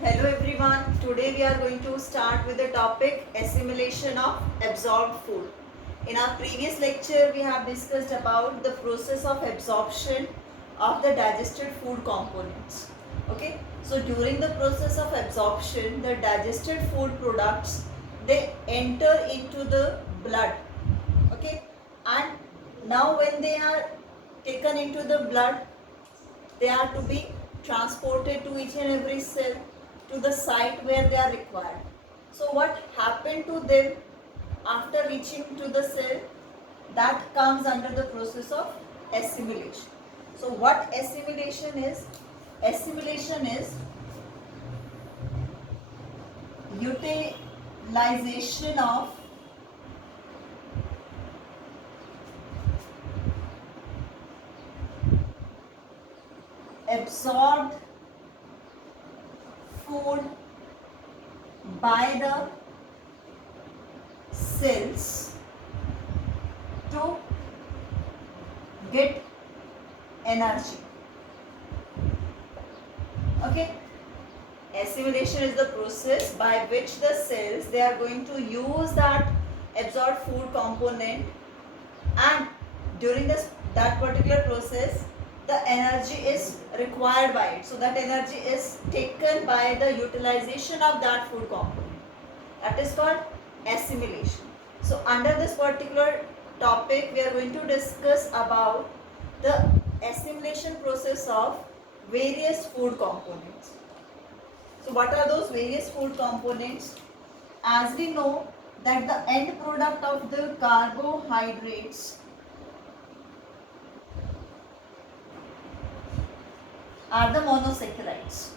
Hello everyone. Today we are going to start with the topic assimilation of absorbed food. In our previous lecture we have discussed about the process of absorption of the digested food components. Okay. So during the process of absorption, the digested food products, they enter into the blood. Okay. And now when they are taken into the blood, they are to be transported to each and every cell to the site where they are required. So what happened to them after reaching to the cell, that comes under the process of assimilation. So what assimilation is? Assimilation is utilization of absorbed food by the cells to get energy. Okay. Assimilation is the process by which the cells, they are going to use that absorbed food component, and during that particular process the energy is required by it. So that energy is taken by the utilization of that food component. That is called assimilation. So under this particular topic we are going to discuss about the assimilation process of various food components. So what are those various food components? As we know that the end product of the carbohydrates are the monosaccharides.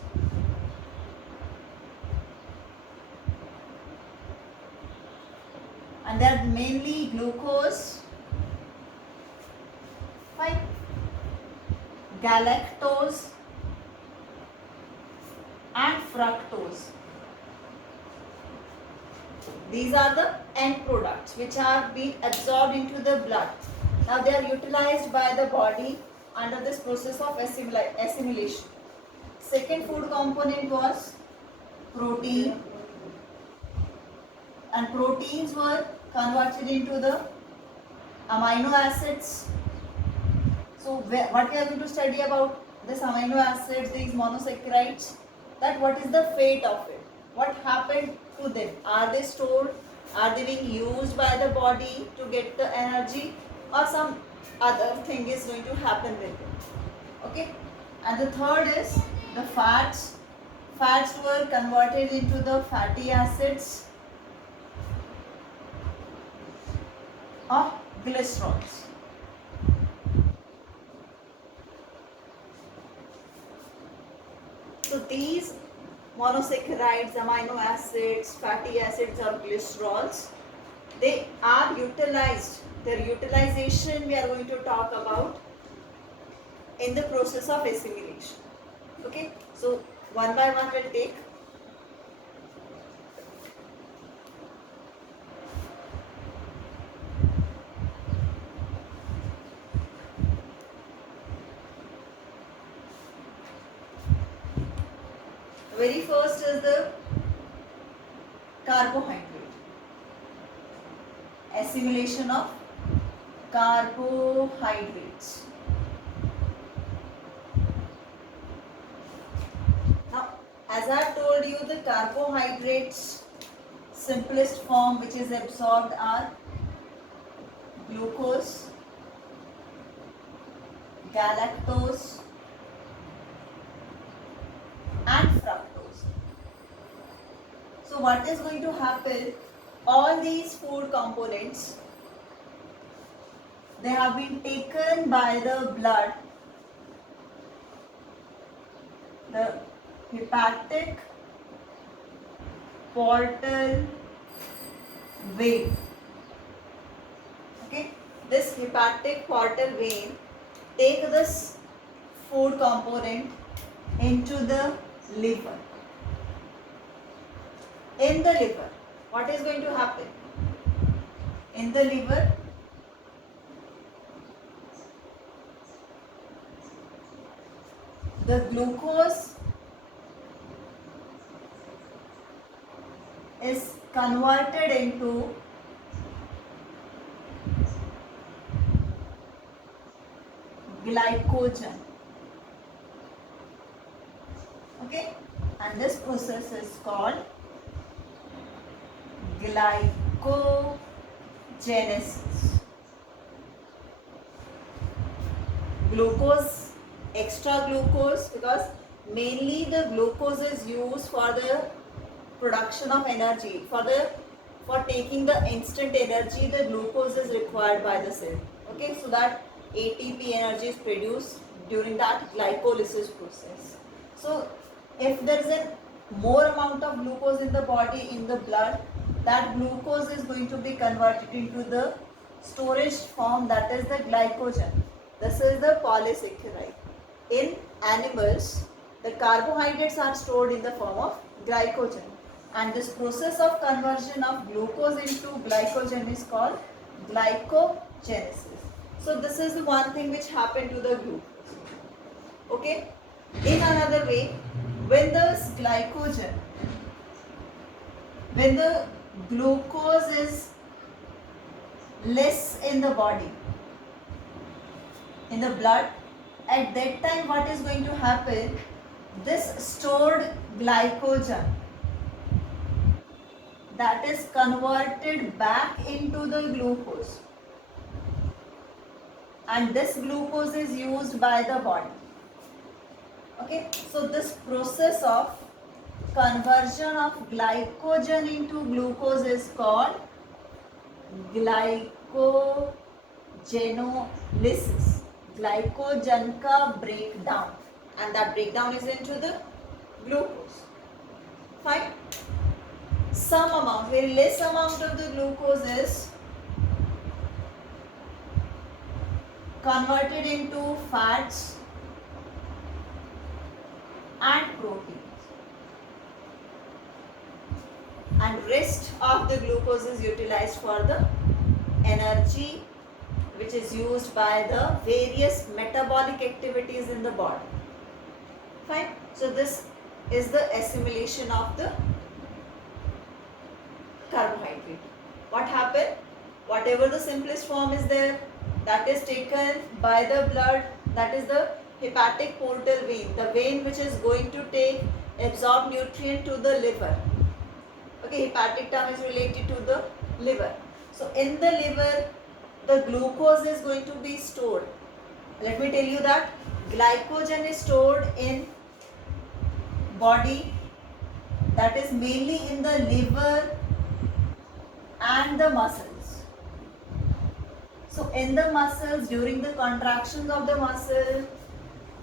And they are mainly glucose, fine, galactose and fructose. These are the end products which are being absorbed into the blood. Now they are utilized by the body under this process of assimilation. Second food component was protein, and proteins were converted into the amino acids. So what we are going to study about this amino acids, these monosaccharides, that what is the fate of it? What happened to them? Are they stored? Are they being used by the body to get the energy, or some other thing is going to happen with them? Okay. And the third is the fats. Fats were converted into the fatty acids or glycerols. So these monosaccharides, amino acids, fatty acids or glycerols, they are utilized. Their utilization we are going to talk about in the process of assimilation. Okay, so one by one we'll take. Very first is the carbohydrate. Assimilation of carbohydrates. Now, as I have told you, the carbohydrates simplest form which is absorbed are glucose, galactose and fructose. So what is going to happen? All these food components, they have been taken by the blood, the hepatic portal vein. Okay, this hepatic portal vein take this food component into the liver. In the liver, what is going to happen? In the liver, the glucose is converted into glycogen. Okay, and this process is called glycogenesis. Glucose, extra glucose, because mainly the glucose is used for the production of energy. For taking the instant energy, the glucose is required by the cell. Okay, so that ATP energy is produced during that glycolysis process. So if there is a more amount of glucose in the body, in the blood, that glucose is going to be converted into the storage form, that is the glycogen. This is the polysaccharide. In animals, the carbohydrates are stored in the form of glycogen, and this process of conversion of glucose into glycogen is called glycogenesis. So this is the one thing which happened to the glucose. Okay. In another way, when the glucose is less in the body, in the blood, at that time what is going to happen? This stored glycogen, that is converted back into the glucose, and this glucose is used by the body. Okay, so this process of conversion of glycogen into glucose is called glycogenolysis. Glycogen ka breakdown, and that breakdown is into the glucose. Fine. Some amount, very less amount of the glucose is converted into fats and proteins, and rest of the glucose is utilized for the energy which is used by the various metabolic activities in the body. Fine. So this is the assimilation of the carbohydrate. What happened? Whatever the simplest form is there, that is taken by the blood, that is the hepatic portal vein, the vein which is going to take absorb nutrient to the liver. Okay, hepatic term is related to the liver. So in the liver, the glucose is going to be stored. Let me tell you that glycogen is stored in body, that is mainly in the liver and the muscles. So in the muscles, during the contractions of the muscle,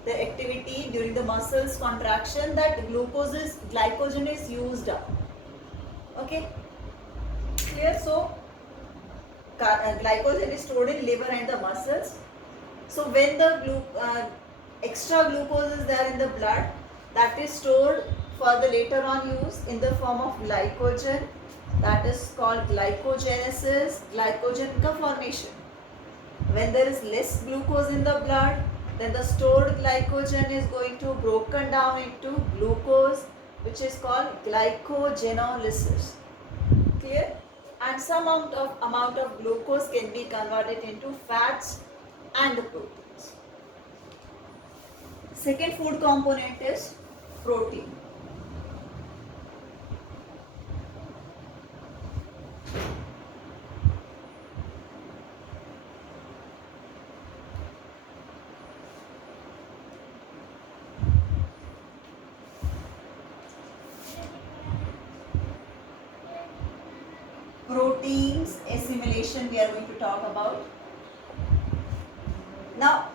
the activity during the muscles contraction, that glycogen is used up. Okay, clear? So glycogen is stored in liver and the muscles. So when the extra glucose is there in the blood, that is stored for the later on use in the form of glycogen, that is called glycogenesis, glycogen ka formation. When there is less glucose in the blood, then the stored glycogen is going to broken down into glucose, which is called glycogenolysis. Clear? And some amount of glucose can be converted into fats and the proteins. Second food component is protein. Proteins assimilation we are going to talk about. Now,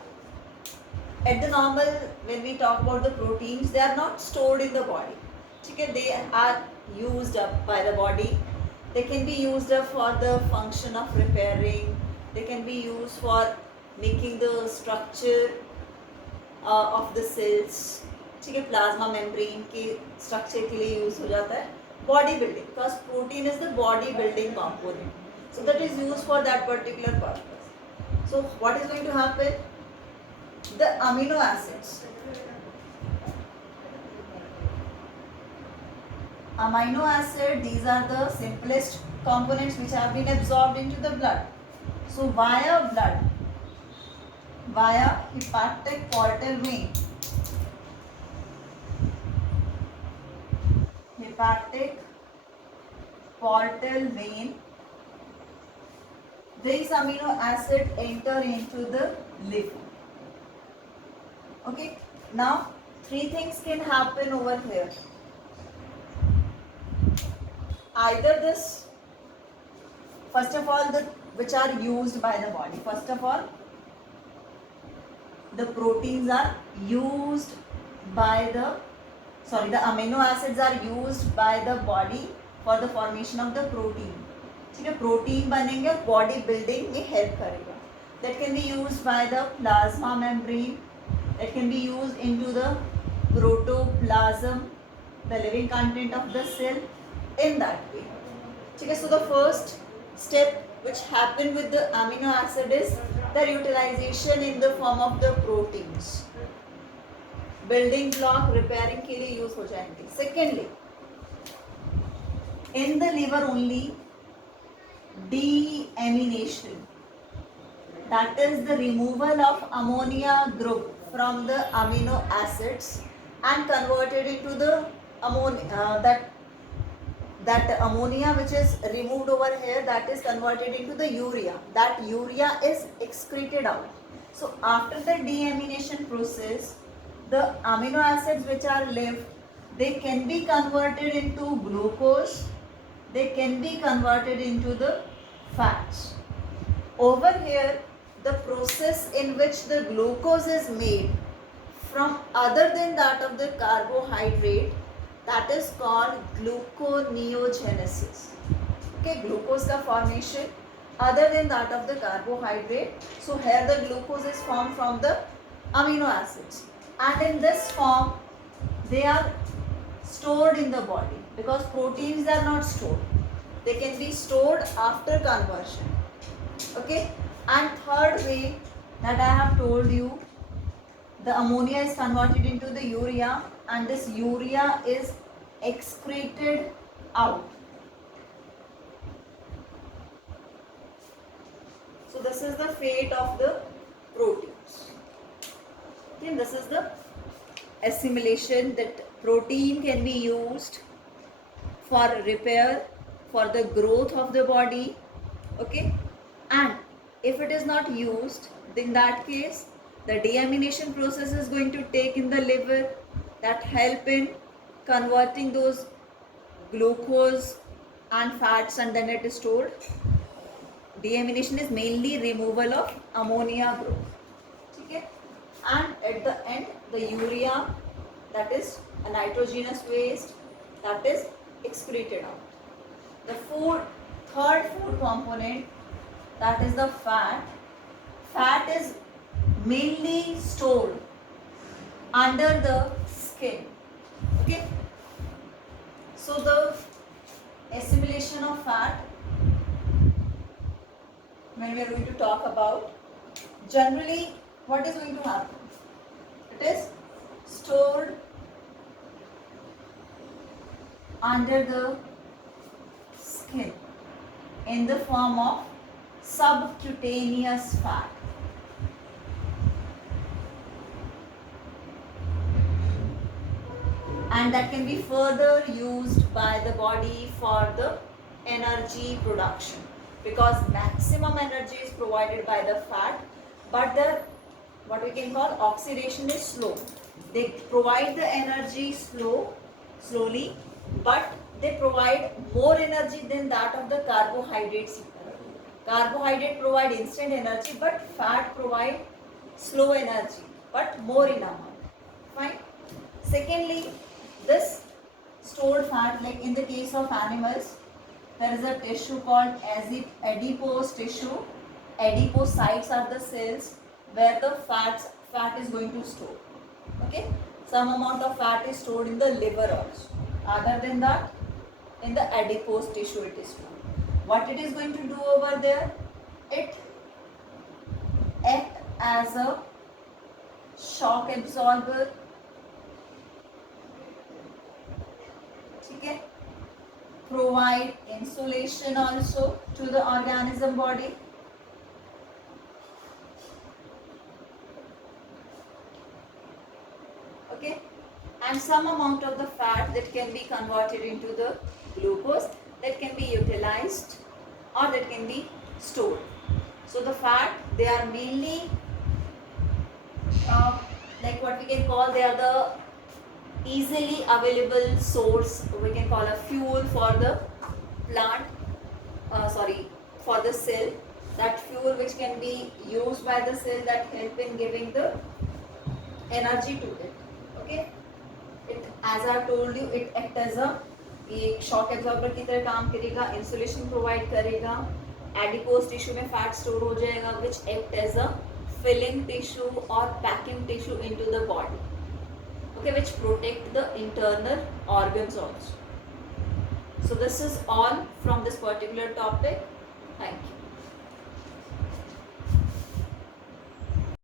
at the normal, when we talk about the proteins, they are not stored in the body. Okay, they are used up by the body. They can be used up for the function of repairing. They can be used for making the structure of the cells. ठीक है, plasma membrane के structure के लिए use हो जाता है. Body building, because protein is the body building component, so that is used for that particular purpose. So what is going to happen? The amino acids amino acid, these are the simplest components which have been absorbed into the blood. So via blood, via hepatic portal vein, hepatic portal vein, these amino acid enter into the liver. Okay, now three things can happen over here. Either this, first of all, the which are used by the body. First of all, the proteins are used by the the amino acids are used by the body for the formation of the protein. ठीक है, protein बनेंगे और body building में help करेगा. That can be used by the plasma membrane. That can be used into the protoplasm, the living content of the cell, in that way. ठीक है, so the first step which happen with the amino acid is their utilization in the form of the proteins. Building block repairing के लिए use हो जाएंगे. Secondly, in the liver only deamination, that is the removal of ammonia group from the amino acids and converted into the ammonia, that ammonia which is removed over here, that is converted into the urea. That urea is excreted out. So after the deamination process, the amino acids which are left, they can be converted into glucose, they can be converted into the fats. Over here, the process in which the glucose is made from other than that of the carbohydrate, that is called gluconeogenesis. Okay, glucose का formation other than that of the carbohydrate. So here the glucose is formed from the amino acids, and in this form they are stored in the body, because proteins are not stored. They can be stored after conversion. Okay, and third way that I have told you, the ammonia is converted into the urea, and this urea is excreted out. So this is the fate of the proteins. Okay, this is the assimilation, that protein can be used for repair, for the growth of the body. Okay, and if it is not used, in that case the deamination process is going to take in the liver, that help in converting those glucose and fats, and then it is stored. Deamination is mainly removal of ammonia group. Okay, and at the end the urea, that is a nitrogenous waste, that is excreted out. The third food component, that is the fat. Fat is mainly stored under the skin. Okay, so the assimilation of fat, when we are going to talk about, generally what is going to happen? It is stored under the skin in the form of subcutaneous fat. And that can be further used by the body for the energy production, because maximum energy is provided by the fat, but the what we can call oxidation is slow. They provide the energy slowly, but they provide more energy than that of the carbohydrates. Carbohydrate provide instant energy, but fat provide slow energy, but more in amount. Fine. Secondly, this stored fat, like in the case of animals, there is a tissue called adipose tissue. Adipocytes are the cells where the fat is going to store. Okay, some amount of fat is stored in the liver also. Other than that, in the adipose tissue it is stored. What it is going to do over there? It act as a shock absorber. Okay, provide insulation also to the organism body. Okay, and some amount of the fat that can be converted into the glucose that can be utilized or that can be stored. So the fat, they are mainly like what we can call, they are the easily available source, we can call a fuel for the plant, for the cell, that fuel which can be used by the cell that help in giving the energy to it. Okay, it, as I told you, it act as a एक shock absorber की तरह काम करेगा, insulation provide करेगा, adipose tissue में fat store हो जाएगा which act as a filling tissue और packing tissue into the body, okay, which protect the internal organs also. So this is all from this particular topic. Thank you.